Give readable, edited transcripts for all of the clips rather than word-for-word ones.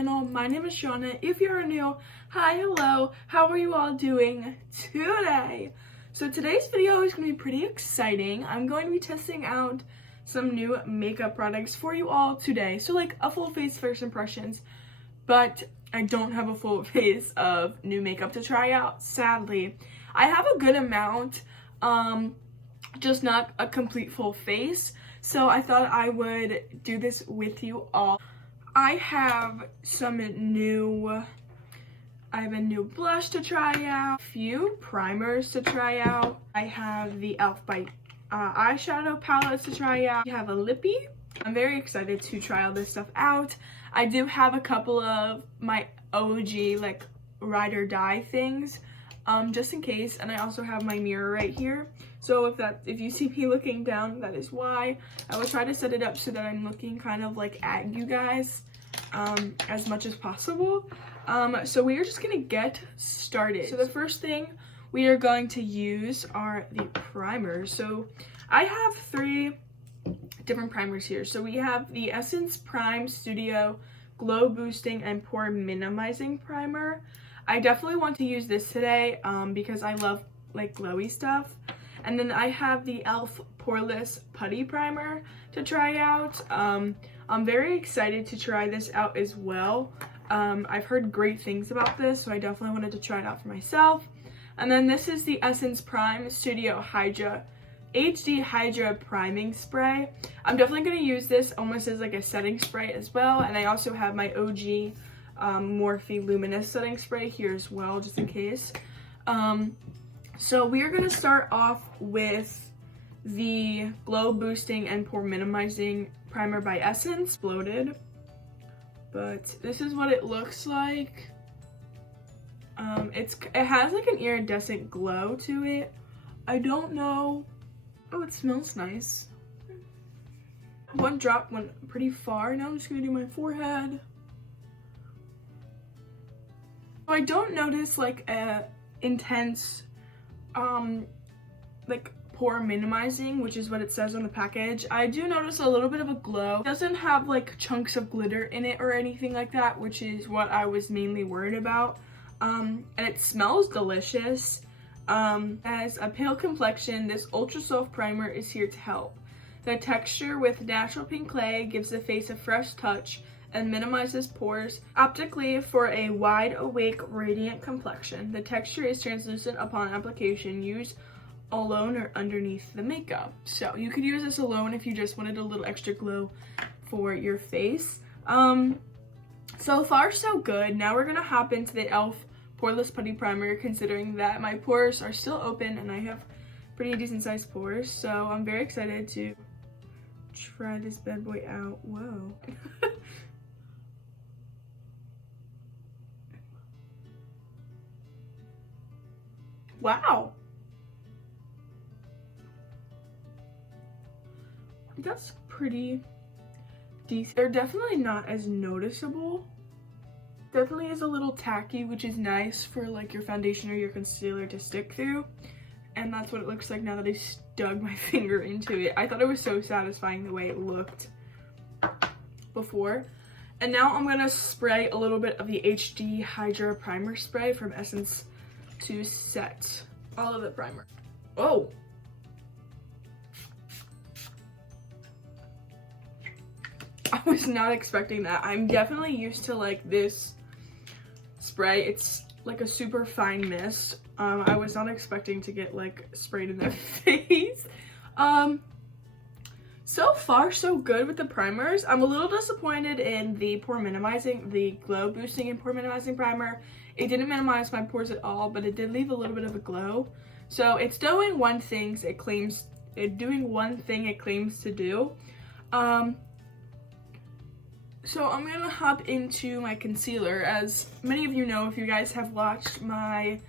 channel. My name is Shauna. If you're new, hi, hello, how are you all doing today? So today's video is going to be pretty exciting. I'm going to be testing out some new makeup products for you all today. So like a full face first impressions, but I don't have a full face of new makeup to try out, sadly. I have a good amount, just not a complete full face. So I thought I would do this with you all. I have a new blush to try out, a few primers to try out. I have the e.l.f. by eyeshadow palettes to try out. I have a lippy. I'm very excited to try all this stuff out. I do have a couple of my OG like ride or die things, just in case, and I also have my mirror right here. So if you see me looking down, that is why. I will try to set it up so that I'm looking kind of like at you guys as much as possible. So we are just gonna get started. So the first thing we are going to use are the primers. So I have 3 different primers here. So we have the Essence Prime Studio Glow Boosting and Pore Minimizing Primer. I definitely want to use this today because I love like glowy stuff. And then I have the e.l.f. Poreless Putty Primer to try out. I'm very excited to try this out as well. I've heard great things about this, so I definitely wanted to try it out for myself. And then this is the Essence Prime Studio HD Hydra Priming Spray. I'm definitely going to use this almost as like a setting spray as well. And I also have my OG Morphe Luminous setting spray here as well, just in case. So we are going to start off with the Glow Boosting and Pore Minimizing Primer by Essence. Bloated, but this is what it looks like. It has like an iridescent glow to it. I don't know. Oh, it smells nice. One drop went pretty far. Now I'm just gonna do my forehead. So I don't notice like a intense like pore minimizing, which is what it says on the package. I do notice a little bit of a glow. It doesn't have like chunks of glitter in it or anything like that, which is what I was mainly worried about. And it smells delicious. As a pale complexion, this ultra soft primer is here to help. The texture with natural pink clay gives the face a fresh touch and minimizes pores optically for a wide awake radiant complexion. The texture is translucent upon application. Use alone or underneath the makeup. So you could use this alone if you just wanted a little extra glow for your face. So far so good. Now we're gonna hop into the e.l.f. Poreless Putty Primer, considering that my pores are still open and I have pretty decent sized pores. So I'm very excited to try this bad boy out. Whoa. Wow. That's pretty decent. They're definitely not as noticeable. Definitely is a little tacky, which is nice for like your foundation or your concealer to stick through. And that's what it looks like now that I dug my finger into it. I thought it was so satisfying the way it looked before. And now I'm gonna spray a little bit of the HD Hydra Primer Spray from Essence to set all of the primer. Oh! I was not expecting that. I'm definitely used to like this spray. It's like a super fine mist. I was not expecting to get like sprayed in the face. So far so good with the primers. I'm a little disappointed in the glow boosting and pore minimizing primer. It didn't minimize my pores at all, but it did leave a little bit of a glow. So it's doing one thing it claims to do. So I'm gonna hop into my concealer. As many of you know, if you guys have watched my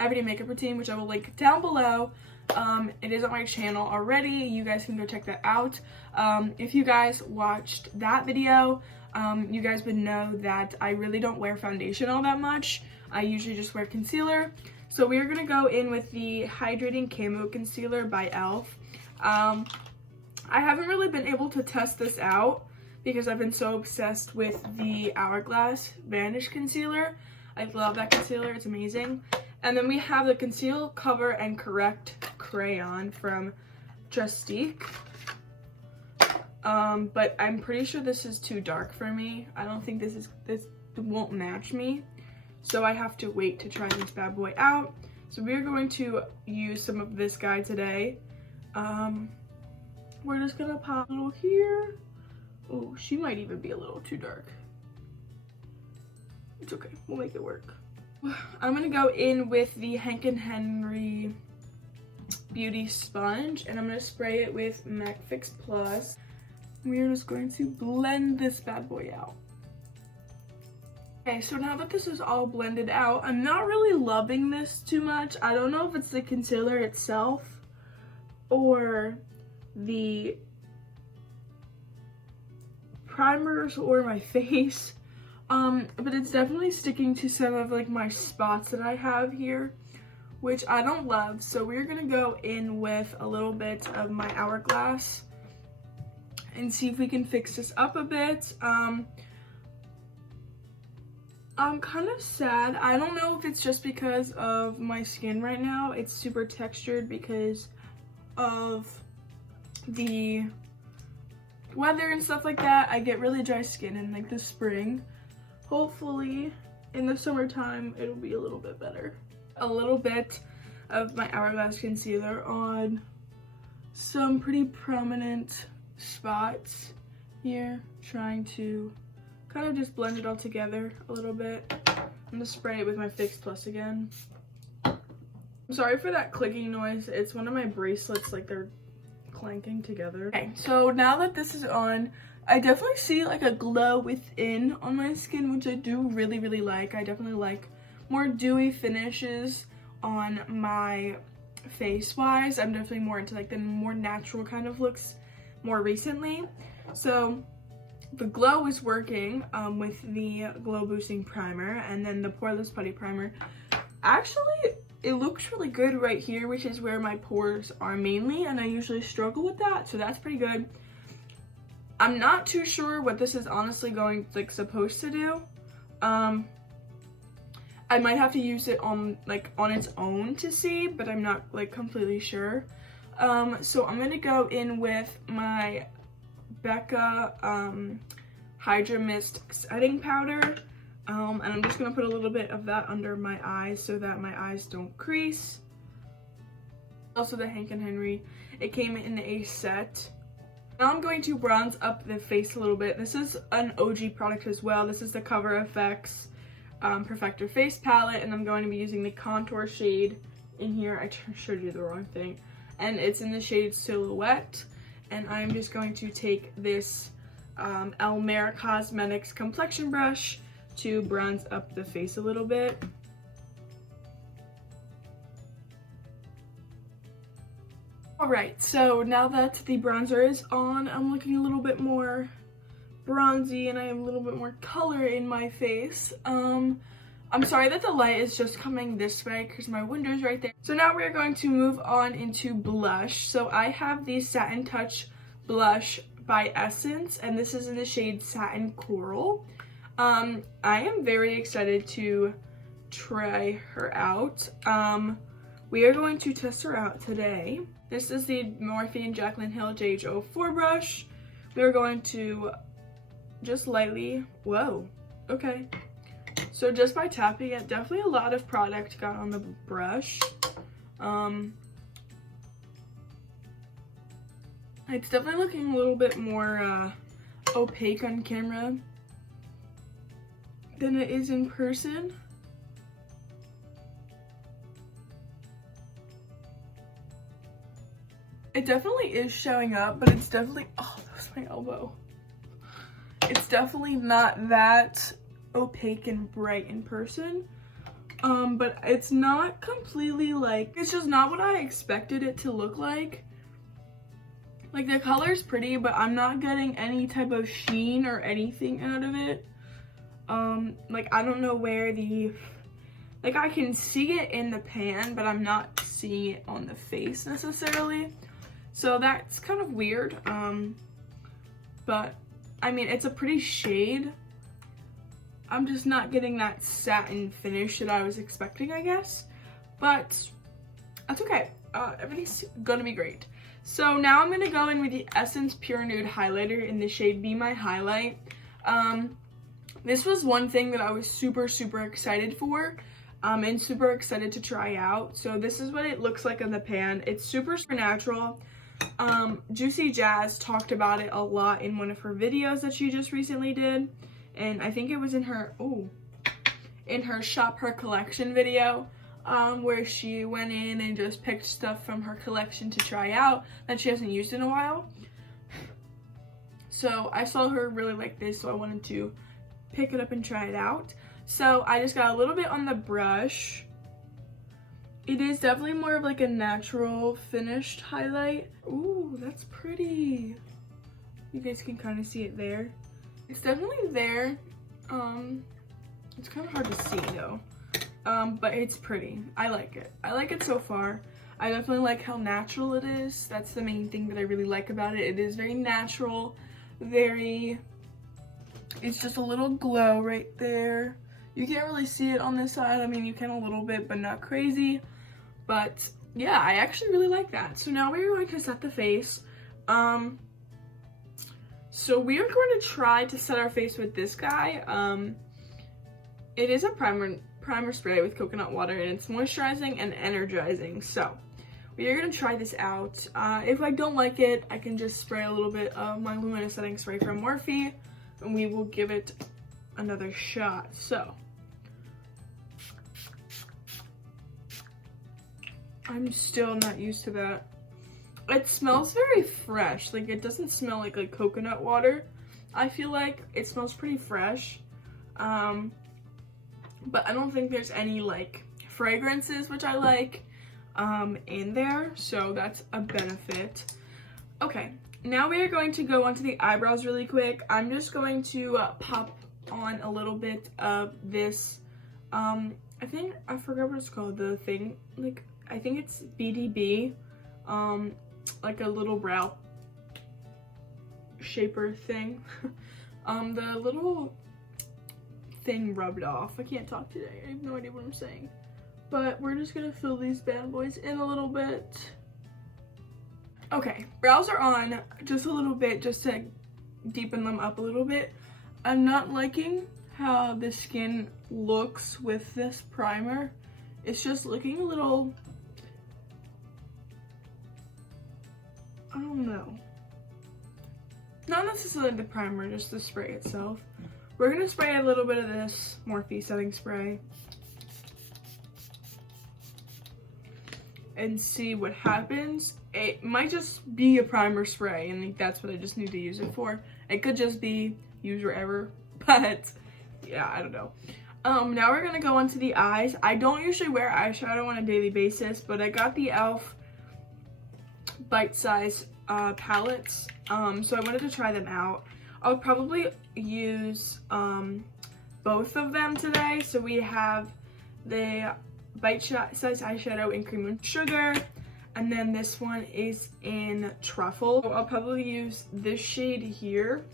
everyday makeup routine, which I will link down below, it is on my channel already. You guys can go check that out. If you guys watched that video, you guys would know that I really don't wear foundation all that much. I usually just wear concealer. So we are gonna go in with the Hydrating Camo Concealer by e.l.f. I haven't really been able to test this out because I've been so obsessed with the Hourglass Vanish Concealer. I love that concealer, it's amazing. And then we have the Conceal, Cover, and Correct Crayon from Drugstore. But I'm pretty sure this is too dark for me. I don't think this won't match me. So I have to wait to try this bad boy out. So we're going to use some of this guy today. We're just gonna pop a little here. Oh, she might even be a little too dark. It's okay, we'll make it work. I'm gonna go in with the Hank & Henry Beauty Sponge, and I'm gonna spray it with MAC Fix Plus. We're just going to blend this bad boy out. Okay, so now that this is all blended out, I'm not really loving this too much. I don't know if it's the concealer itself or the primers or my face. But it's definitely sticking to some of like my spots that I have here, which I don't love. So we're gonna go in with a little bit of my Hourglass and see if we can fix this up a bit. I'm kind of sad. I don't know if it's just because of my skin right now. It's super textured because of the weather and stuff like that. I get really dry skin in like the spring. Hopefully in the summertime it'll be a little bit better. A little bit of my Hourglass concealer on some pretty prominent spots here, trying to kind of just blend it all together a little bit. I'm gonna spray it with my Fix Plus again. I'm sorry for that clicking noise. It's one of my bracelets, like they're clanking together. Okay, so now that this is on, I definitely see like a glow within on my skin, which I do really, really like. I definitely like more dewy finishes on my face wise. I'm definitely more into like the more natural kind of looks more recently. So the glow is working with the glow boosting primer, and then the poreless putty primer. Actually, it looks really good right here, which is where my pores are mainly, and I usually struggle with that, so that's pretty good. I'm not too sure what this is honestly going like supposed to do. I might have to use it on its own to see, but I'm not like completely sure. So I'm gonna go in with my Becca Hydra Mist setting powder, and I'm just gonna put a little bit of that under my eyes so that my eyes don't crease. Also the Hank & Henry, it came in a set. Now I'm going to bronze up the face a little bit. This is an OG product as well. This is the Cover FX Perfector Face Palette, and I'm going to be using the contour shade in here. I showed you the wrong thing. And it's in the shade Silhouette. And I'm just going to take this Elmera Cosmetics complexion brush to bronze up the face a little bit. Alright, so now that the bronzer is on, I'm looking a little bit more bronzy and I have a little bit more color in my face. I'm sorry that the light is just coming this way because my window's right there. So now we're going to move on into blush. So I have the Satin Touch blush by Essence, and this is in the shade Satin Coral. I am very excited to try her out. We are going to test her out today. This is the Morphe Jaclyn Hill JH04 brush. We're going to just lightly, whoa, okay. So just by tapping it, definitely a lot of product got on the brush. It's definitely looking a little bit more opaque on camera than it is in person. It definitely is showing up, but it's definitely, oh, that was my elbow. It's definitely not that opaque and bright in person. But it's not completely like, it's just not what I expected it to look like. Like the color's pretty, but I'm not getting any type of sheen or anything out of it. Like I don't know where the, like I can see it in the pan, but I'm not seeing it on the face necessarily. So that's kind of weird, but I mean, it's a pretty shade. I'm just not getting that satin finish that I was expecting, I guess. But that's okay. Everything's gonna be great. So now I'm gonna go in with the Essence Pure Nude Highlighter in the shade Be My Highlight. This was one thing that I was super excited for, and super excited to try out. So this is what it looks like in the pan. It's super natural. Juicy Jazz talked about it a lot in one of her videos that she just recently did, and I think it was in her Shop Her Collection video, where she went in and just picked stuff from her collection to try out that she hasn't used in a while. So I saw her really like this, so I wanted to pick it up and try it out. So I just got a little bit on the brush. It is definitely more of like a natural finished highlight. Ooh, that's pretty. You guys can kind of see it there. It's definitely there. It's kind of hard to see though. But it's pretty. I like it. I like it so far. I definitely like how natural it is. That's the main thing that I really like about it. It is very natural, it's just a little glow right there. You can't really see it on this side. I mean, you can a little bit, but not crazy. But yeah, I actually really like that. So now we're going to set the face. So we are going to try to set our face with this guy. It is a primer spray with coconut water, and it's moisturizing and energizing. So we are going to try this out. If I don't like it, I can just spray a little bit of my luminous setting spray from Morphe, and we will give it another shot. So I'm still not used to that. It smells very fresh. Like, it doesn't smell like coconut water. I feel like it smells pretty fresh. But I don't think there's any like fragrances, which I like, in there. So that's a benefit. Okay, now we are going to go onto the eyebrows really quick. I'm just going to pop on a little bit of this, I forgot what it's called, the thing, like, I think it's BDB, like a little brow shaper thing. The little thing rubbed off. I can't talk today. I have no idea what I'm saying. But we're just gonna fill these bad boys in a little bit. Okay, brows are on just a little bit, just to deepen them up a little bit. I'm not liking how the skin looks with this primer. It's just looking a little, I don't know. Not necessarily the primer, just the spray itself. We're gonna spray a little bit of this Morphe setting spray and see what happens. It might just be a primer spray, and that's what I just need to use it for. It could just be use wherever, but yeah, I don't know. Now we're gonna go on to the eyes. I don't usually wear eyeshadow on a daily basis, but I got the e.l.f. bite-size palettes, so I wanted to try them out. I'll probably use both of them today. So we have the bite-size eyeshadow in Cream and Sugar, and then this one is in Truffle. So I'll probably use this shade here,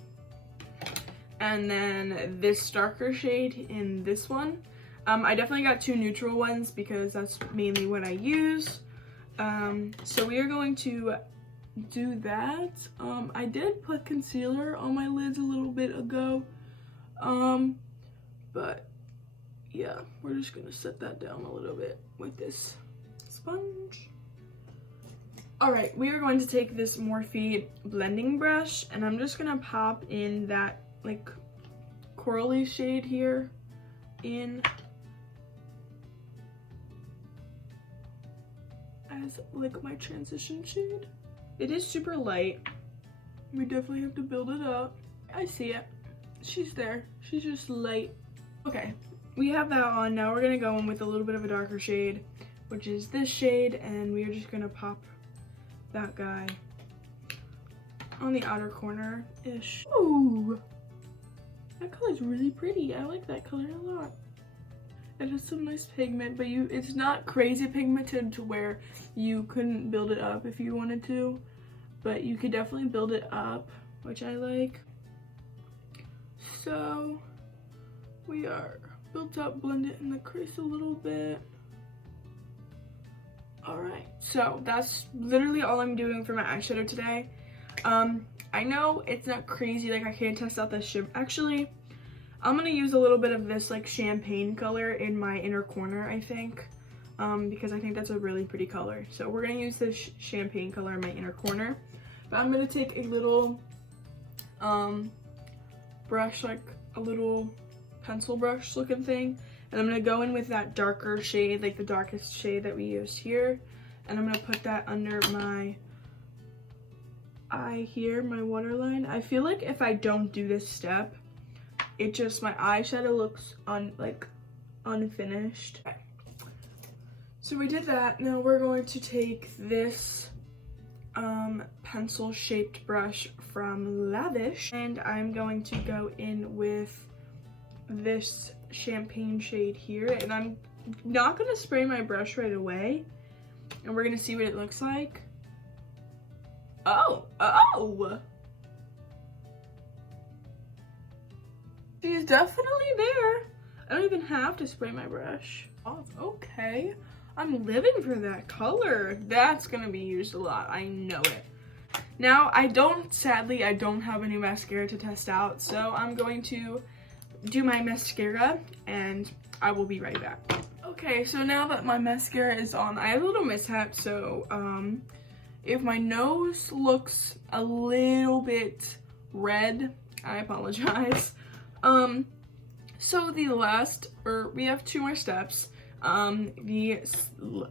and then this darker shade in this one. I definitely got two neutral ones because that's mainly what I use. So we are going to do that. I did put concealer on my lids a little bit ago, but yeah, we're just gonna set that down a little bit with this sponge. All right, we are going to take this Morphe blending brush, and I'm just gonna pop in that like corally shade here in as like my transition shade. It is super light. We definitely have to build it up. I see it. She's there. She's just light. Okay, we have that on. Now we're gonna go in with a little bit of a darker shade, which is this shade, and we are just gonna pop that guy on the outer corner-ish. Ooh, that color's really pretty. I like that color a lot. It has some nice pigment, but it's not crazy pigmented to where you couldn't build it up if you wanted to, but you could definitely build it up, which I like. so we are built up, blend it in the crease a little bit. Alright, so that's literally all I'm doing for my eyeshadow today. I know it's not crazy, like I can't test out this shimmer. Actually, I'm gonna use a little bit of this like champagne color in my inner corner, I think, because I think that's a really pretty color. So we're gonna use this champagne color in my inner corner. But I'm gonna take a little brush, like a little pencil brush looking thing, and I'm gonna go in with that darker shade, like the darkest shade that we used here, and I'm gonna put that under my eye here, my waterline. I feel like if I don't do this step, it just, my eyeshadow looks unfinished. Okay. So we did that. Now we're going to take this pencil shaped brush from Lavish, and I'm going to go in with this champagne shade here, and I'm not gonna spray my brush right away, and we're gonna see what it looks like. Oh, she's definitely there. I don't even have to spray my brush. Oh, okay. I'm living for that color. That's gonna be used a lot, I know it. Now, sadly, I don't have a new mascara to test out, so I'm going to do my mascara, and I will be right back. Okay, so now that my mascara is on, I had a little mishap, so if my nose looks a little bit red, I apologize. So we have 2 more steps. The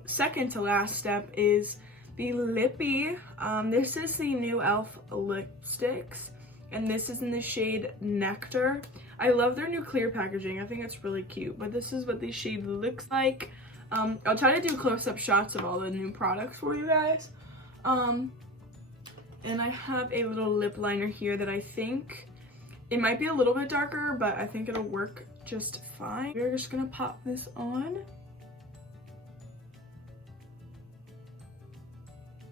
second to last step is the lippy. This is the new e.l.f. lipsticks, and this is in the shade Nectar. I love their new clear packaging. I think it's really cute, but this is what the shade looks like. I'll try to do close-up shots of all the new products for you guys. And I have a little lip liner here that I think it might be a little bit darker, but I think it'll work just fine. We're just gonna pop this on.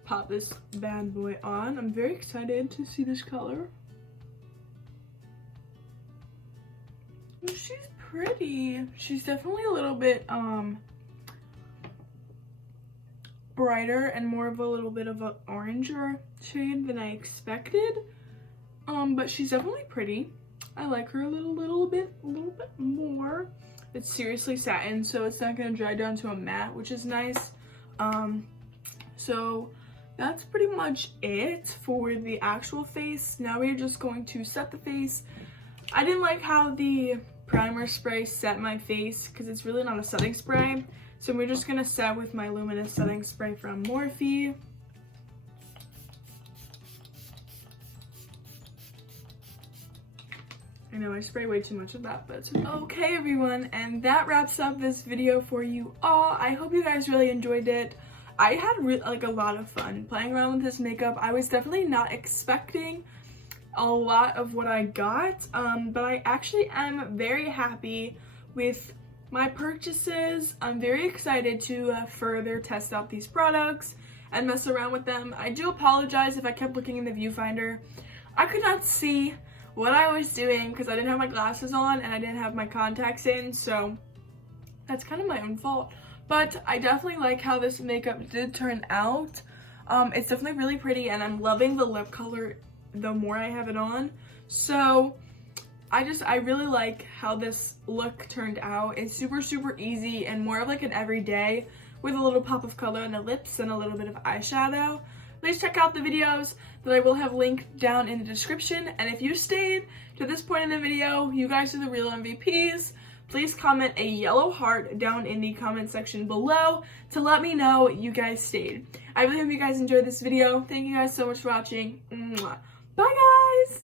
Pop this bad boy on. I'm very excited to see this color. Oh, she's pretty. She's definitely a little bit brighter and more of a little bit of an oranger shade than I expected. But she's definitely pretty. I like her a little bit more. It's seriously satin, so it's not gonna dry down to a matte, which is nice. So that's pretty much it for the actual face. Now we're just going to set the face. I didn't like how the primer spray set my face because it's really not a setting spray. So we're just gonna set with my luminous setting spray from Morphe. I know I spray way too much of that, but it's okay, everyone, and that wraps up this video for you all. I hope you guys really enjoyed it. I had like a lot of fun playing around with this makeup. I was definitely not expecting a lot of what I got, but I actually am very happy with my purchases. I'm very excited to further test out these products and mess around with them. I do apologize if I kept looking in the viewfinder. I could not see what I was doing because I didn't have my glasses on and I didn't have my contacts in, so that's kind of my own fault. But I definitely like how this makeup did turn out. It's definitely really pretty, and I'm loving the lip color the more I have it on. So I really like how this look turned out. It's super easy and more of like an everyday with a little pop of color on the lips and a little bit of eyeshadow. Please check out the videos that I will have linked down in the description. And if you stayed to this point in the video, you guys are the real MVPs. Please comment a yellow heart down in the comment section below to let me know you guys stayed. I really hope you guys enjoyed this video. Thank you guys so much for watching. Mwah. Bye guys!